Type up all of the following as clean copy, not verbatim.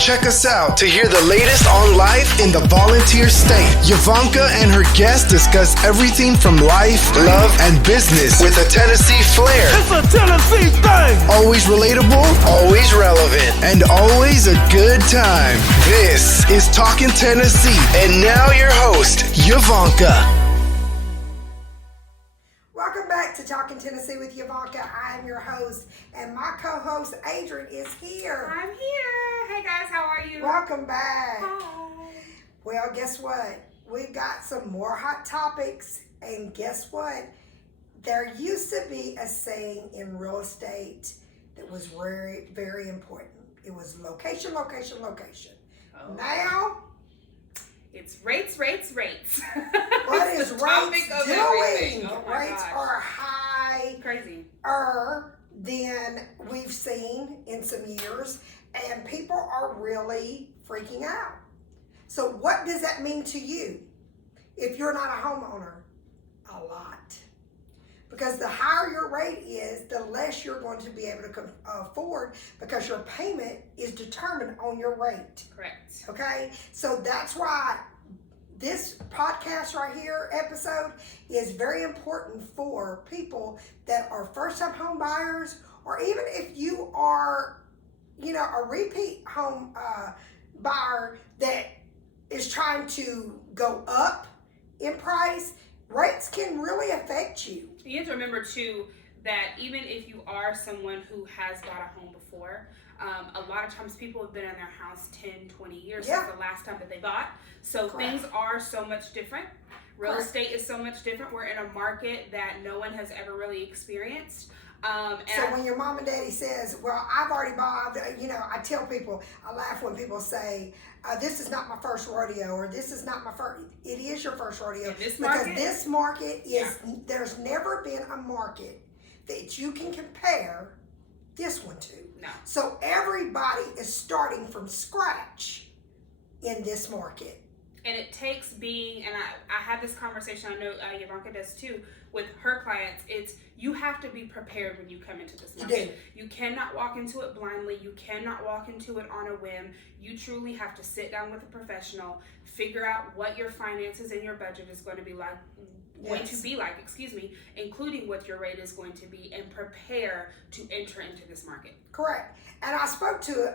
Check us out to hear the latest on life in the volunteer state. Yvonnca and her guests discuss everything from life, love, and business with a Tennessee flair. It's a Tennessee thing! Always relatable, always relevant, and always a good time. This is Talking Tennessee, and now your host, Yvonnca. Welcome back to Talking Tennessee with Yvonnca. I am your host, and my co-host Adrienne is here. I'm here. Hey guys, how are you? Welcome back. Hi. Well, guess what? We've got some more hot topics, and guess what? There used to be a saying in real estate that was very, very important. It was location, location, location. Oh. Now, it's rates. what It's is the topic rates of doing? everything. Oh my Rates gosh. are high. Crazy. Than we've seen in some years, and people are really freaking out. So what does that mean to you if you're not a homeowner? A lot. Because the higher your rate is, the less you're going to be able to afford, because your payment is determined on your rate. Correct. Okay? So that's why this podcast right here, episode, is very important for people that are first-time home buyers, or even if you are, a repeat home buyer that is trying to go up in price. Rates can really affect you. You have to remember too that even if you are someone who has bought a home before, a lot of times people have been in their house 10, 20 years since the last time that they bought. So Correct. Things are so much different. Real Correct. estate is so much different. We're in a market that no one has ever really experienced. So when your mom and daddy says, well, I've already bought, I tell people, I laugh when people say, this is not my first rodeo, or this is not my first. It is your first rodeo. This because market? this market is, there's never been a market that you can compare this one to. No. So everybody is starting from scratch in this market. And it takes being, and I have this conversation, I know Yvonnca does too, with her clients. It's, you have to be prepared when you come into this market. You cannot walk into it blindly. You cannot walk into it on a whim. You truly have to sit down with a professional, figure out what your finances and your budget is going to be like, including what your rate is going to be, and prepare to enter into this market. Correct. And I spoke to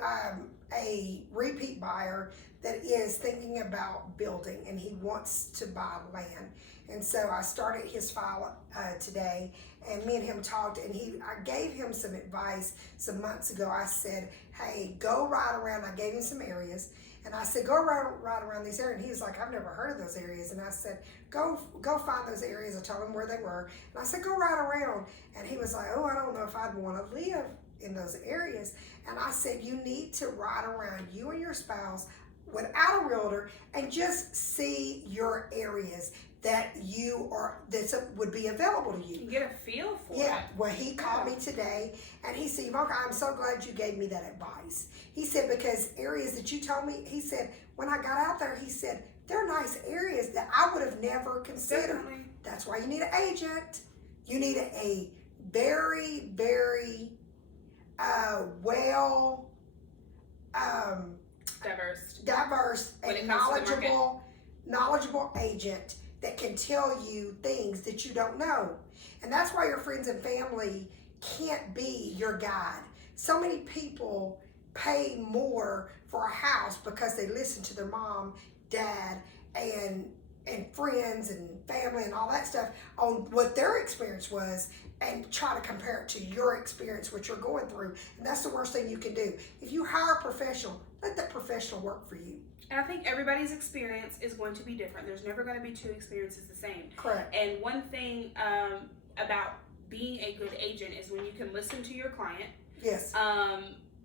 a repeat buyer that is thinking about building, and he wants to buy land. And so I started his file today, and me and him talked, and I gave him some advice some months ago. I said, hey, go right around. I gave him some areas, and I said, go right around these areas. And he was like, I've never heard of those areas. And I said, go find those areas. I told him where they were. And I said, go right around. And he was like, oh, I don't know if I'd want to live in those areas. And I said, you need to ride around, you and your spouse, without a realtor, and just see your areas that would be available to you. You get a feel for it. Yeah. Well, he called me today, and he said, Yvonnca, I'm so glad you gave me that advice. He said, because areas that you told me, he said, when I got out there, he said, they're nice areas that I would have never considered. Definitely. That's why you need an agent. You need a very, very diverse and knowledgeable agent that can tell you things that you don't know. And that's why your friends and family can't be your guide. So many people pay more for a house because they listen to their mom, dad, and friends and family and all that stuff on what their experience was, and try to compare it to your experience, what you're going through. And that's the worst thing you can do. If you hire a professional, let that professional work for you. And I think everybody's experience is going to be different. There's never going to be two experiences the same. Correct. And one thing about being a good agent is when you can listen to your client. Yes.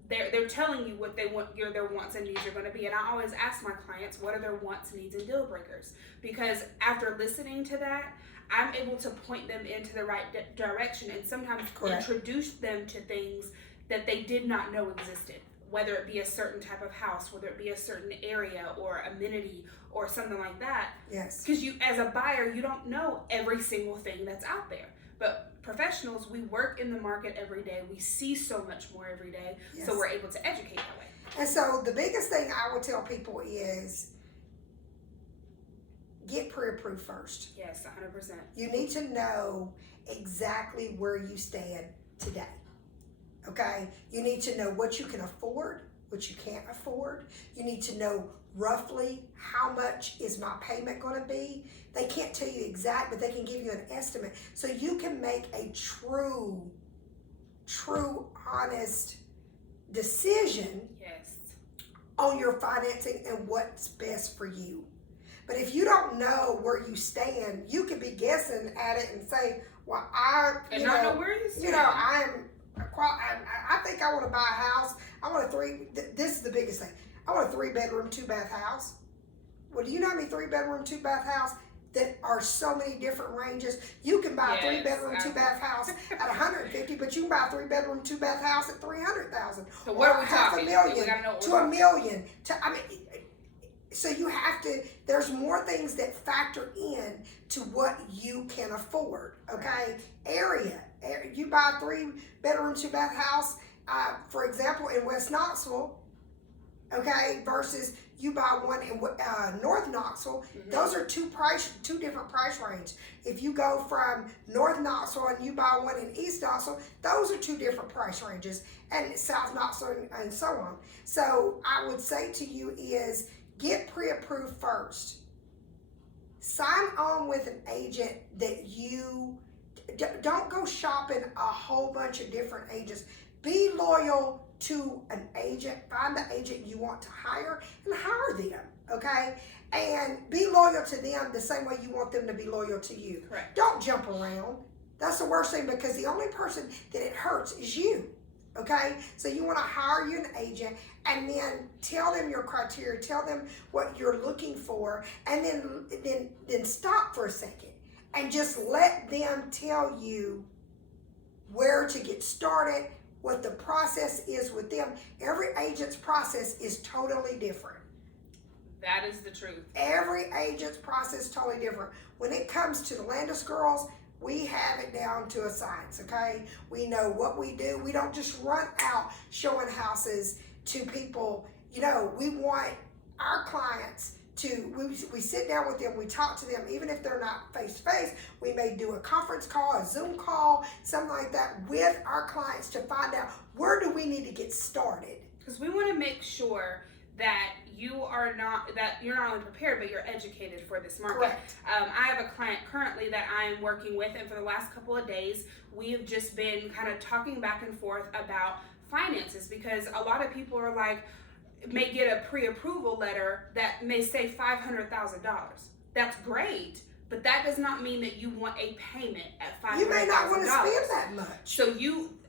They're telling you what they want, their wants and needs are going to be. And I always ask my clients, what are their wants, needs, and deal breakers? Because after listening to that, I'm able to point them into the right direction, and sometimes introduce them to things that they did not know existed. Whether it be a certain type of house, whether it be a certain area or amenity or something like that. Yes. Because you, as a buyer, you don't know every single thing that's out there. But professionals, we work in the market every day. We see so much more every day. Yes. So we're able to educate that way. And so the biggest thing I would tell people is get pre-approved first. Yes, 100%. You need to know exactly where you stand today. Okay? You need to know what you can afford, what you can't afford. You need to know roughly how much is my payment going to be. They can't tell you exact, but they can give you an estimate. So you can make a true, honest decision Yes. on your financing and what's best for you. But if you don't know where you stand, you could be guessing at it and say, well, I know where you stand. I think I want to buy a house. I want this is the biggest thing. I want a 3-bedroom, 2-bath house. Well, do you know how many 3-bedroom, 2-bath house that are so many different ranges? You can buy a 3-bedroom, 2-bath house at $150,000, but you can buy a 3-bedroom, 2-bath house at $300,000. So what are we half talking? $1 million We gotta know what to we're $1 million. So you have to, there's more things that factor in to what you can afford, okay? Area. You buy a 3-bedroom, 2-bath house, for example, in West Knoxville, okay, versus you buy one in North Knoxville. Mm-hmm. Those are two different price ranges. If you go from North Knoxville and you buy one in East Knoxville, those are two different price ranges, and South Knoxville and so on. So I would say to you is get pre-approved first. Sign on with an agent that you don't go shopping a whole bunch of different agents. Be loyal to an agent. Find the agent you want to hire and hire them, okay? And be loyal to them the same way you want them to be loyal to you. Correct. Don't jump around. That's the worst thing, because the only person that it hurts is you, okay? So you want to hire you an agent and then tell them your criteria, tell them what you're looking for, and then stop for a second and just let them tell you where to get started, what the process is with them. Every agent's process is totally different. That is the truth. Every agent's process is totally different. When it comes to the Landes girls, we have it down to a science, okay? We know what we do. We don't just run out showing houses to people. You know, we want our clients to, we sit down with them, we talk to them, even if they're not face-to-face, we may do a conference call, a Zoom call, something like that with our clients to find out where do we need to get started. Because we want to make sure that you're not only prepared, but you're educated for this market. Correct. I have a client currently that I'm working with, and for the last couple of days, we have just been kind of talking back and forth about finances, because a lot of people are like, may get a pre-approval letter that may say $500,000. That's great, but that does not mean that you want a payment at $500,000. You may not want to spend that much. So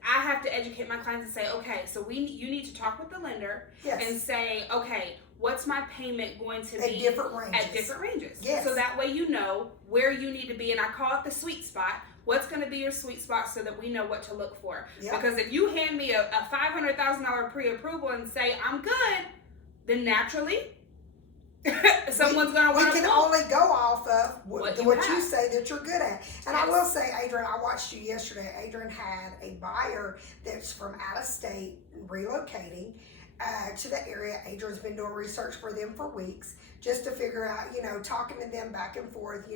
I have to educate my clients and say, okay, so you need to talk with the lender. Yes. And say, okay, what's my payment going to be At different ranges. Yes. So that way you know where you need to be, and I call it the sweet spot. What's going to be your sweet spot so that we know what to look for? Yep. Because if you hand me a $500,000 pre-approval and say I'm good, then naturally someone's going to want to. We can only go off of what you have. say that you're good at. And Yes. I will say, Adrienne, I watched you yesterday. Adrienne had a buyer that's from out of state relocating to the area. Adrienne's been doing research for them for weeks just to figure out, talking to them back and forth,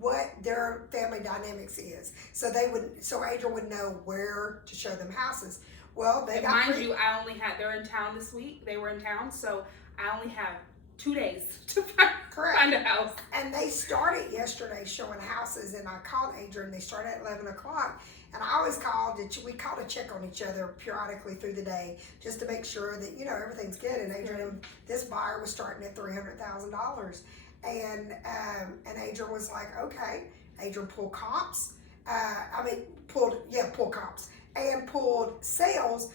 what their family dynamics is. So Adrienne would know where to show them houses. Well, they're in town this week. They were in town, so I only have 2 days to find a house. And they started yesterday showing houses, and I called Adrienne. They started at 11 o'clock. And I always we call to check on each other periodically through the day just to make sure that, everything's good. And Adrienne, this buyer was starting at $300,000. And Adrienne was like, okay. Adrienne pulled comps. Pulled comps. And pulled sales,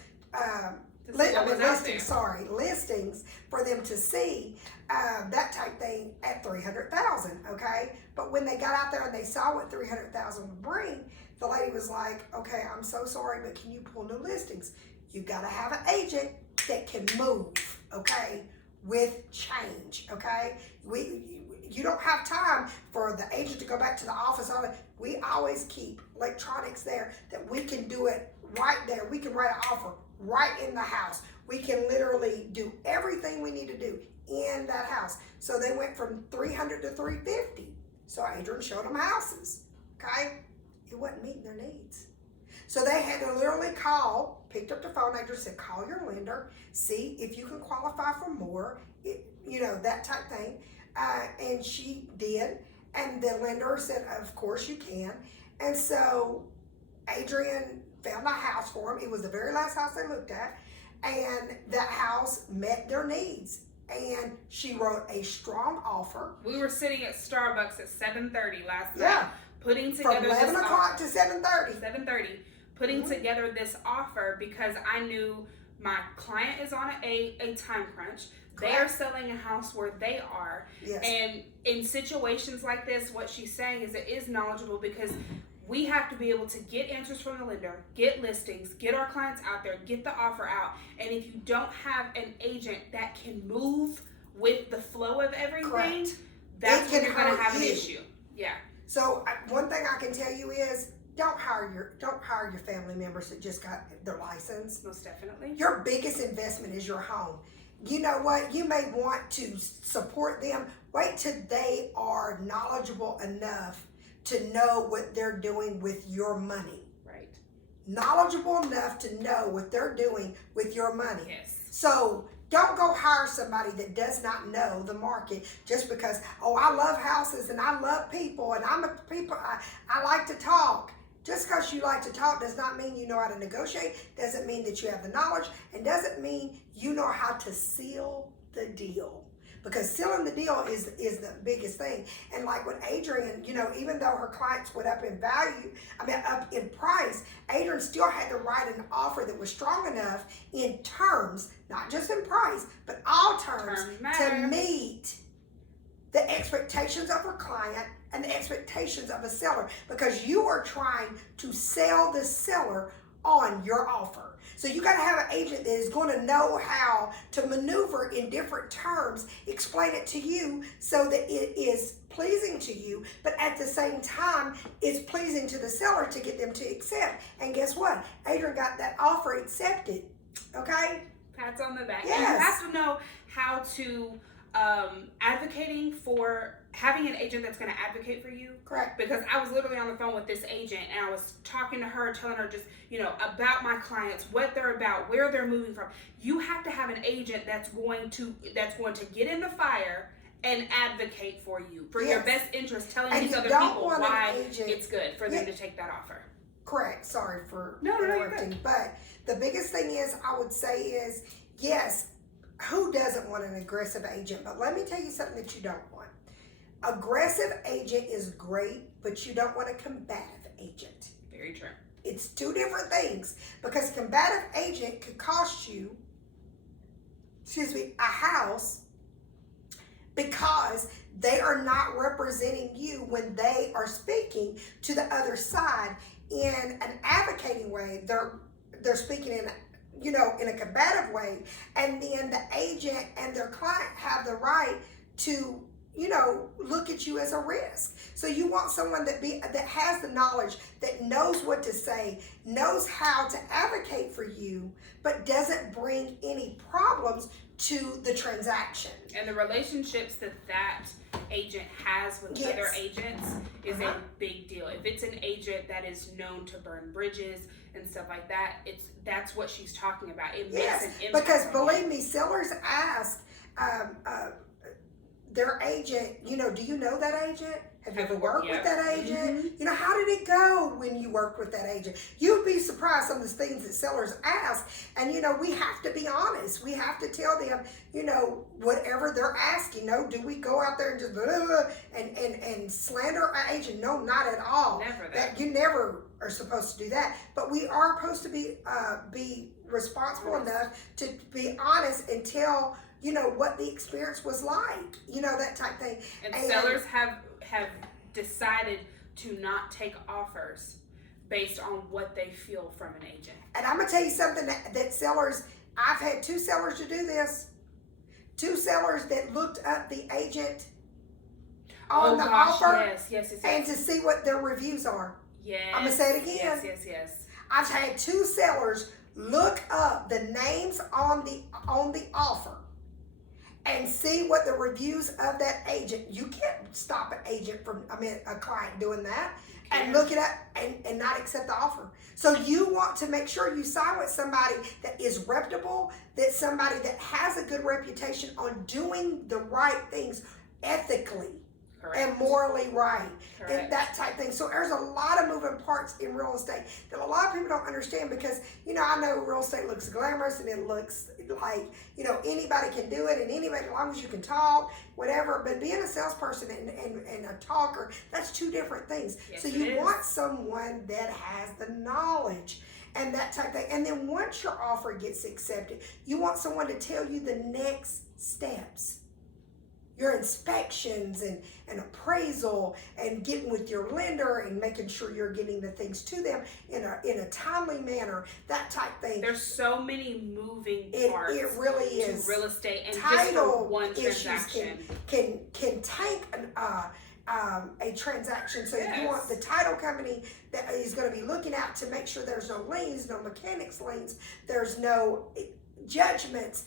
listings for them to see, that type thing at $300,000, okay? But when they got out there and they saw what $300,000 would bring, the lady was like, okay, I'm so sorry, but can you pull new listings? You gotta have an agent that can move, okay, with change, okay? You don't have time for the agent to go back to the office. We always keep electronics there that we can do it right there. We can write an offer right in the house. We can literally do everything we need to do in that house. So they went from 300 to 350. So Adrienne showed them houses, okay? It wasn't meeting their needs. So they had to literally picked up the phone, Adrienne said, call your lender, see if you can qualify for more, that type thing. And she did. And the lender said, of course you can. And so Adrienne found a house for them. It was the very last house they looked at. And that house met their needs. And she wrote a strong offer. We were sitting at Starbucks at 7:30 last Yeah. night, putting together From 11 this o'clock offer. to 7:30. 7:30, putting together this offer because I knew my client is on a time crunch. They are selling a house where they are. Yes. And in situations like this, what she's saying is it is knowledgeable because we have to be able to get answers from the lender, get listings, get our clients out there, get the offer out. And if you don't have an agent that can move with the flow of everything, Correct. that's It when can you're going to hurt have an you. issue. Yeah. So one thing I can tell you is don't hire your family members that just got their license. Most definitely. Your biggest investment is your home. You know what? You may want to support them. Wait till they are knowledgeable enough to know what they're doing with your money. Right. Knowledgeable enough to know what they're doing with your money. Yes. So don't go hire somebody that does not know the market just because, oh, I love houses and I love people and I like to talk. Just because you like to talk does not mean you know how to negotiate, doesn't mean that you have the knowledge, and doesn't mean you know how to seal the deal. Because sealing the deal is the biggest thing. And like with Adrienne, even though her clients went up in up in price, Adrienne still had to write an offer that was strong enough in terms, not just in price, but all terms to meet the expectations of her client and the expectations of a seller, because you are trying to sell the seller on your offer. So you got to have an agent that is going to know how to maneuver in different terms, explain it to you so that it is pleasing to you, but at the same time, it's pleasing to the seller to get them to accept. And guess what? Adrienne got that offer accepted. Okay? Pats on the back. Yes. And you have to know how to advocating for having an agent that's going to advocate for you. Correct. Because I was literally on the phone with this agent and I was talking to her, telling her just, about my clients, what they're about, where they're moving from. You have to have an agent that's going to get in the fire and advocate for you, for your best interest, telling And these you other don't people want an why agent- it's good for them to take that offer. Correct. Sorry for No, you're interrupting. But the biggest thing is, I would say is, yes, who doesn't want an aggressive agent? But let me tell you something that you don't want. Aggressive agent is great, but you don't want a combative agent. Very true. It's two different things, because combative agent could cost you, a house, because they are not representing you when they are speaking to the other side in an advocating way. They're speaking in a combative way, and then the agent and their client have the right to look at you as a risk. So you want someone that has the knowledge, that knows what to say, knows how to advocate for you, but doesn't bring any problems to the transaction. And the relationships that agent has with other agents is a big deal. If it's an agent that is known to burn bridges and stuff like that, that's what she's talking about. It makes an impact. Because believe me, sellers ask their agent, do you know that agent? Have you ever worked with that agent? Mm-hmm. How did it go when you worked with that agent? You'd be surprised some of the things that sellers ask. And, we have to be honest. We have to tell them, whatever they're asking. Do we go out there and just and slander our agent? No, not at all. Never that. You never are supposed to do that. But we are supposed to be responsible enough to be honest and tell what the experience was like, that type thing. And sellers have decided to not take offers based on what they feel from an agent. And I'm going to tell you something that sellers, I've had 2 sellers to do this. 2 sellers that looked up the agent on the offer yes. and to see what their reviews are. Yes. I'm going to say it again. Yes. I've had 2 sellers look up the names on the offer and see what the reviews of that agent. You can't stop a client doing that and look it up and not accept the offer. So you want to make sure you sign with somebody that is reputable, that somebody that has a good reputation on doing the right things ethically. Correct. And morally right. Correct. And that type thing. So there's a lot of moving parts in real estate that a lot of people don't understand because, I know real estate looks glamorous and it looks like, anybody can do it and anybody, as long as you can talk, whatever. But being a salesperson and a talker, that's two different things. Yes, so you want someone that has the knowledge and that type of thing. And then once your offer gets accepted, you want someone to tell you the next steps. Your inspections and appraisal and getting with your lender and making sure you're getting the things to them in a timely manner, that type thing. There's so many moving parts. It really is. To real estate and title just for one transaction can take a transaction. So you want the title company that is going to be looking out to make sure there's no liens, no mechanics liens, there's no judgments,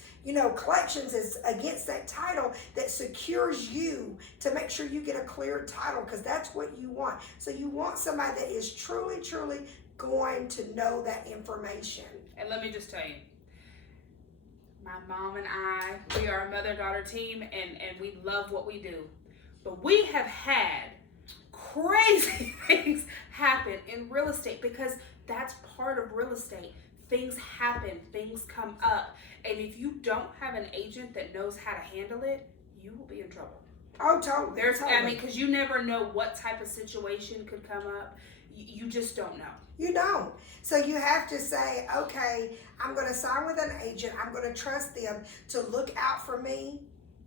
collections is against that title that secures you to make sure you get a clear title because that's what you want. So you want somebody that is truly, truly going to know that information. And let me just tell you, my mom and I, we are a mother-daughter team and we love what we do. But we have had crazy things happen in real estate because that's part of real estate. Things happen, things come up, and if you don't have an agent that knows how to handle it, you will be in trouble. Oh, totally. Because you never know what type of situation could come up. You just don't know. You don't. So you have to say, okay, I'm going to sign with an agent. I'm going to trust them to look out for me.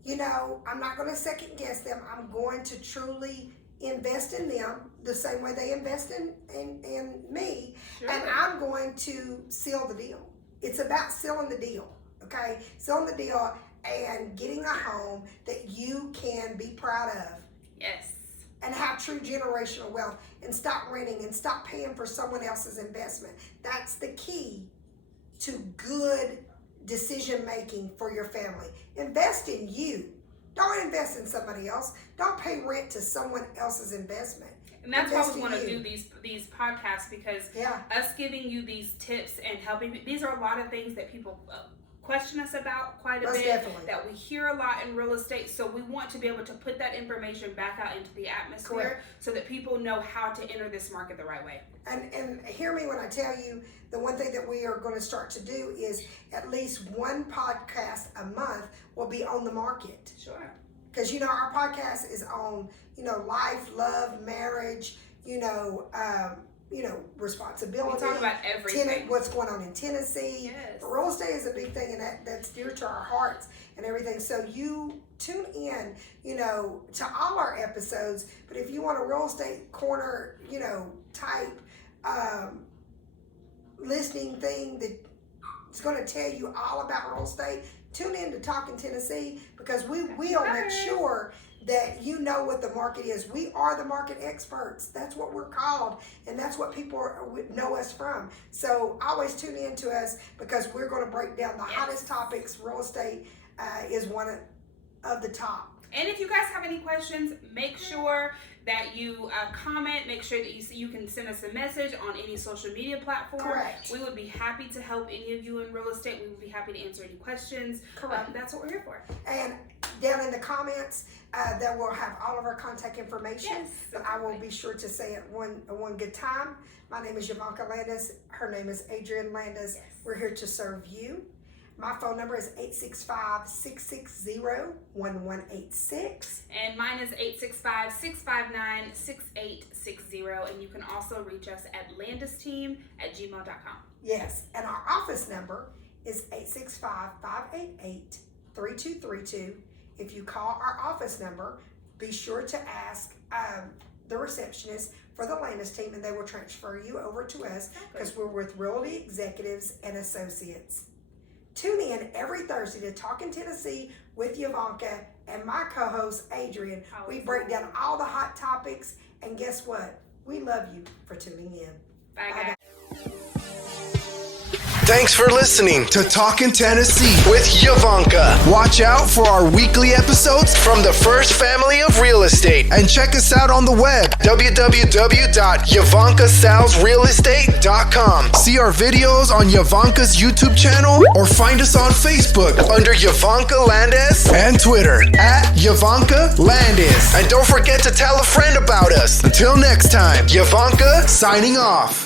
I'm not going to second guess them. I'm going to truly invest in them the same way they invest in me. Sure. And I'm going to seal the deal. It's about sealing the deal, okay? Sealing the deal and getting a home that you can be proud of. Yes. And have true generational wealth and stop renting and stop paying for someone else's investment. That's the key to good decision making for your family. Invest in you. Don't invest in somebody else. Don't pay rent to someone else's investment. And that's why we want to do these podcasts because us giving you these tips and helping, these are a lot of things that people question us about quite a bit. Definitely. That we hear a lot in real estate. So we want to be able to put that information back out into the atmosphere. Correct. So that people know how to enter this market the right way. And hear me when I tell you, the one thing that we are going to start to do is at least one podcast a month will be on the market. Sure. Because, our podcast is on, life, love, marriage, responsibility. We talk about everything. What's going on in Tennessee. Yes. Real estate is a big thing, and that's dear to our hearts and everything. So you tune in, to all our episodes. But if you want a real estate corner, type listening thing that's going to tell you all about real estate, tune in to Talking Tennessee because we will make sure that you know what the market is. We are the market experts. That's what we're called, and that's what people know us from. So always tune in to us because we're going to break down the hottest topics. Real estate is one of the top. And if you guys have any questions, make sure that you comment. Make sure that you can send us a message on any social media platform. Correct. We would be happy to help any of you in real estate. We would be happy to answer any questions. Correct. That's what we're here for. And down in the comments, that will have all of our contact information. Yes, but I will be sure to say it one good time. My name is Yvonnca Landes. Her name is Adrienne Landes. Yes. We're here to serve you. My phone number is 865-660-1186. And mine is 865-659-6860. And you can also reach us at landesteam@gmail.com. Yes, and our office number is 865-588-3232. If you call our office number, be sure to ask the receptionist for the Landes team, and they will transfer you over to us because we're with Realty Executives and Associates. Tune in every Thursday to Talking Tennessee with Yvonnca and my co-host, Adrienne. We break down all the hot topics, and guess what? We love you for tuning in. Bye, guys. Thanks for listening to Talkin' Tennessee with Yvonnca. Watch out for our weekly episodes from the First Family of Real Estate and check us out on the web, www.YvoncaSalesRealEstate.com. See our videos on Yvonca's YouTube channel or find us on Facebook under Yvonnca Landes and Twitter at Yvonnca Landes. And don't forget to tell a friend about us. Until next time, Yvonnca signing off.